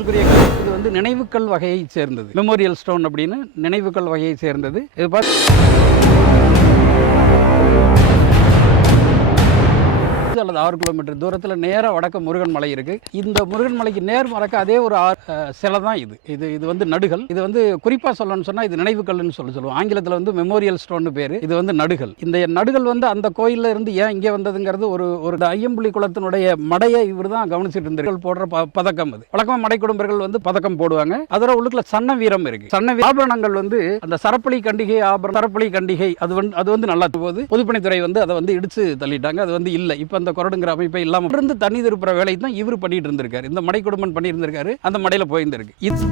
இது வந்து நினைவுக்கல் வகையை சேர்ந்தது. மெமோரியல் ஸ்டோன் அப்படின்னு நினைவுக்கல் வகையை சேர்ந்தது. இது பார்த்து அல்லது ஆறு கிலோமீட்டர் தூரத்தில் நேராக வடக்க முருகன் மலை இருக்கு. இந்த முருகன் மலைக்கு நேர் வடக்க அதே ஒரு ஆறு சிலை தான் இது. இது இது வந்து நடுகள் இது வந்து குறிப்பாக சொல்லணும்னு சொன்னால் இது நினைவுக்கல்னு சொல்லி சொல்லுவோம். ஆங்கிலத்தில் வந்து மெமோரியல் ஸ்டோன் பேர். இது வந்து நடுகள் இந்த நடுகள் வந்து அந்த கோயில்ல இருந்து ஏன் இங்கே வந்ததுங்கிறது ஒரு ஒரு ஐயம்புலி குளத்தினுடைய மடையை இவர் தான் கவனிச்சிட்டு இருந்தார் போடுற பதக்கம் அது. வழக்கமாக மடை குடும்பர்கள் வந்து பதக்கம் போடுவாங்க. அதோட உள்ளுக்குள்ள சன்ன வீரம் இருக்கு. சன்ன ஆபரணங்கள் வந்து அந்த சரப்பளி கண்டிகை ஆபரணம் சரப்பளி கண்டிகை அது வந்து அது வந்து நல்லா போகுது பொதுப்பணித்துறை வந்து அதை வந்து இடிச்சு தள்ளிட்டாங்க. அது வந்து இல்லை. இப்போ அந்த கொரடுங்கிற அமைப்பை இல்லாமல் இருந்து தண்ணி திருப்புற வேலை தான் இவர் பண்ணிட்டு இருந்திருக்காரு. இந்த மடை குடும்பம் பண்ணியிருந்திருக்காரு. அந்த மடையில் போயிருந்திருக்கு. இது